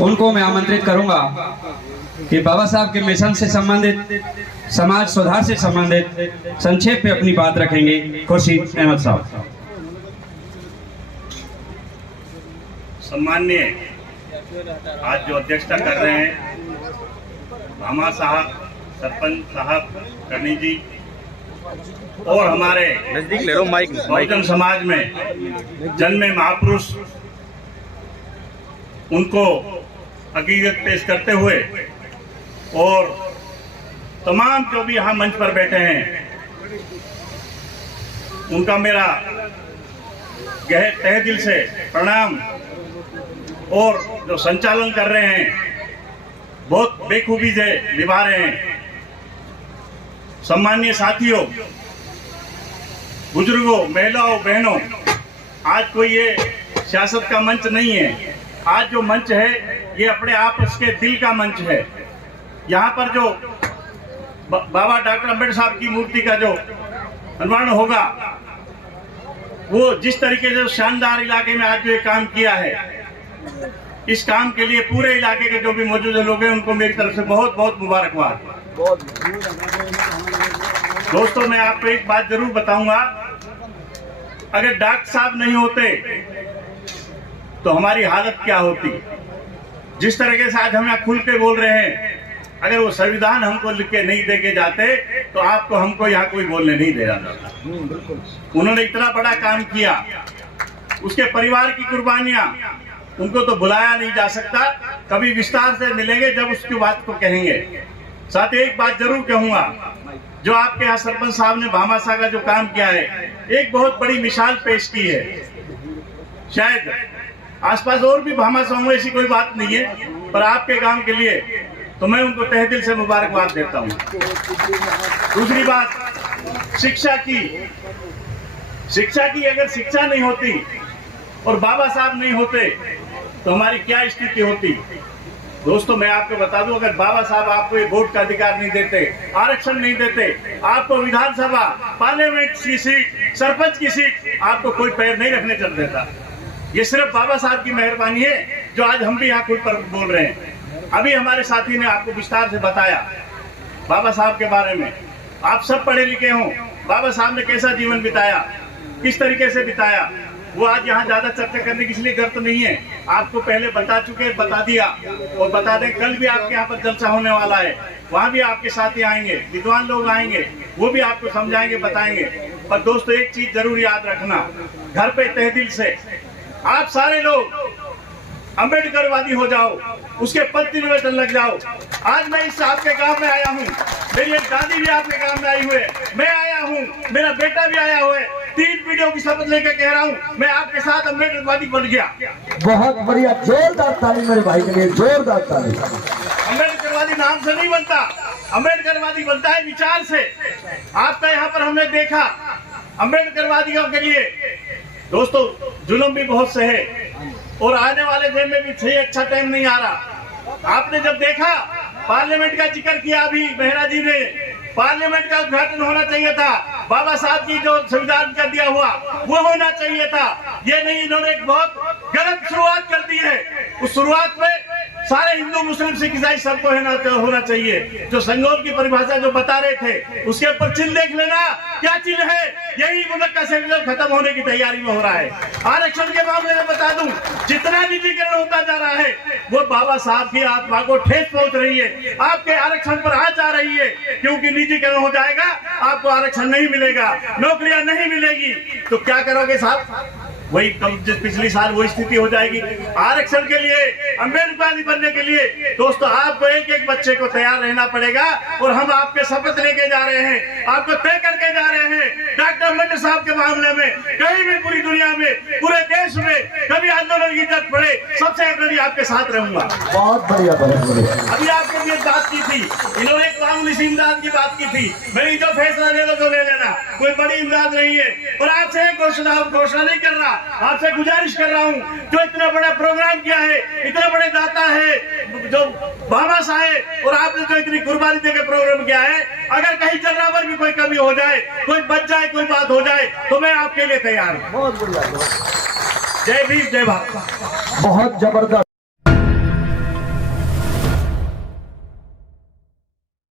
उनको मैं आमंत्रित करूंगा कि बाबा साहब के मिशन से संबंधित, समाज सुधार से संबंधित संक्षेप में अपनी बात रखेंगे खुर्शीद अहमद साहब। सम्माननीय आज जो अध्यक्षता कर रहे हैं भामा साहब, सरपंच साहब, करनी जी और हमारे बहुजन समाज में जन्मे महापुरुष, उनको अकीदत पेश करते हुए और तमाम जो भी यहाँ मंच पर बैठे हैं उनका मेरा गहरे तहे दिल से प्रणाम। और जो संचालन कर रहे हैं बहुत बेखूबी से निभा रहे हैं। सम्मानीय साथियों, बुजुर्गों, महिलाओं, बहनों, आज कोई ये सियासत का मंच नहीं है। आज जो मंच है ये अपने आप उसके दिल का मंच है। यहाँ पर जो बाबा डॉक्टर अम्बेडकर साहब की मूर्ति का जो निर्माण होगा, वो जिस तरीके से शानदार इलाके में आज जो ये काम किया है, इस काम के लिए पूरे इलाके के जो भी मौजूद लोग हैं उनको मेरी तरफ से बहुत बहुत मुबारकबाद। दोस्तों, मैं आपको एक बात जरूर बताऊंगा, अगर डॉक्टर साहब नहीं होते तो हमारी हालत क्या होती। जिस तरीके से आज हम यहाँ खुल के बोल रहे हैं, अगर वो संविधान हमको लिख के नहीं दे के जाते तो आपको हमको यहाँ कोई बोलने नहीं दे जाता। उन्होंने इतना बड़ा काम किया, उसके परिवार की कुर्बानियां, उनको तो बुलाया नहीं जा सकता। कभी विस्तार से मिलेंगे जब उसकी बात को कहेंगे। साथ ही एक बात जरूर कहूंगा, जो आपके यहाँ सरपंच साहब ने भामा साहब का जो काम किया है, एक बहुत बड़ी मिसाल पेश की है। शायद आसपास और भी भामा साहब में ऐसी कोई बात नहीं है, पर आपके काम के लिए तो मैं उनको तहे दिल से मुबारकबाद देता हूँ। दूसरी बात, शिक्षा की अगर शिक्षा नहीं होती और बाबा साहब नहीं होते तो हमारी क्या स्थिति होती। दोस्तों, मैं आपको बता दूं, अगर बाबा साहब आपको ये वोट का अधिकार नहीं देते, आरक्षण नहीं देते, आपको विधानसभा, पार्लियामेंट की सीट, सरपंच की सीट, आपको कोई पैर नहीं रखने चल देता। ये सिर्फ बाबा साहब की मेहरबानी है जो आज हम भी यहाँ खुद पर बोल रहे हैं। अभी हमारे साथी ने आपको विस्तार से बताया बाबा साहब के बारे में। आप सब पढ़े लिखे हों, बाबा साहब ने कैसा जीवन बिताया, किस तरीके से बिताया, वो आज यहाँ ज्यादा चर्चा करने की इसलिए जरूरत नहीं है। आपको पहले बता चुके, बता दिया और बता दें, कल भी आपके यहाँ पर जलसा होने वाला है, वहाँ भी आपके साथी आएंगे, विद्वान लोग आएंगे, वो भी आपको समझाएंगे, बताएंगे। पर दोस्तों, एक चीज जरूर याद रखना, घर पे तहे दिल से आप सारे लोग अम्बेडकरवादी हो जाओ, उसके प्रति निवेदन लग जाओ। आज मैं इस आपके गांव में आया हूँ, मेरी एक दादी भी आपके गांव में आई हुई है, मैं आया हूँ, मेरा बेटा भी आया हुआ है। 3 पीढ़ियों की शपथ लेकर कह रहा हूँ, मैं आपके साथ अम्बेडकरवादी बन गया। बहुत बढ़िया, जोरदार ताली मेरे भाई के लिए, जोरदार ताली। अम्बेडकरवादी नाम से नहीं बनता, अम्बेडकरवादी बनता है विचार से। आपका यहाँ पर हमने देखा अम्बेडकरवादियों के लिए दोस्तों जुल्म भी बहुत से है और आने वाले दिन में भी सही अच्छा टाइम नहीं आ रहा। आपने जब देखा पार्लियामेंट का जिक्र किया अभी मेहरा जी ने, पार्लियामेंट का उद्घाटन होना चाहिए था, बाबा साहब की जो संविधान का दिया हुआ वो होना चाहिए था। ये नहीं, इन्होंने एक बहुत गलत शुरुआत कर दी है। उस शुरुआत में सारे हिंदू, मुस्लिम, सिख, ईसाई सबको होना चाहिए। जो संगोल की परिभाषा जो बता रहे थे, उसके ऊपर चिन्ह देख लेना, क्या चिन्ह है। यही मुल्क का सेक्युलर खत्म होने की तैयारी में हो रहा है। आरक्षण के मामले में बता दूं, जितना निजीकरण होता जा रहा है वो बाबा साहब की आत्मा को ठेस पहुंच रही है, आपके आरक्षण पर आंच आ रही है। क्योंकि निजीकरण हो जाएगा, आपको आरक्षण नहीं मिलेगा, नौकरियां नहीं मिलेगी, तो क्या करोगे साहब? वही पिछली साल वही स्थिति हो जाएगी। आरक्षण के लिए, अम्बेडकरवादी बनने के लिए दोस्तों आपको एक एक बच्चे को तैयार रहना पड़ेगा। और हम आपके शपथ लेके जा रहे हैं, आपको तय करके जा रहे हैं। डॉक्टर अम्बेडकर साहब के मामले में कहीं भी पूरी दुनिया में, पूरे देश में कभी आंदोलन की जरूरत पड़े, सबसे अग्रणी आपके साथ रहूंगा। बहुत बढ़िया, बहुत बढ़िया। अभी आपके लिए बात की थी, इन्होंने एक मामूली सी इमदाद की बात की थी, मेरी जो फैसला ले लो तो ले लेना, कोई बड़ी इमदाद नहीं है। और आपसे एक घोषणा नहीं कर रहा, आपसे गुजारिश कर रहा हूँ, जो इतना बड़ा प्रोग्राम किया है, इतने बड़े दाता है जो भामा साहब, और आपने जो इतनी कुर्बानी देकर प्रोग्राम किया है, अगर कहीं जर्रा पर भी कोई कमी हो जाए, कोई बच जाए, कोई बात हो जाए, तो मैं आपके लिए तैयार हूँ। बहुत बढ़िया, जय भीम, जय भारत। बहुत जबरदस्त।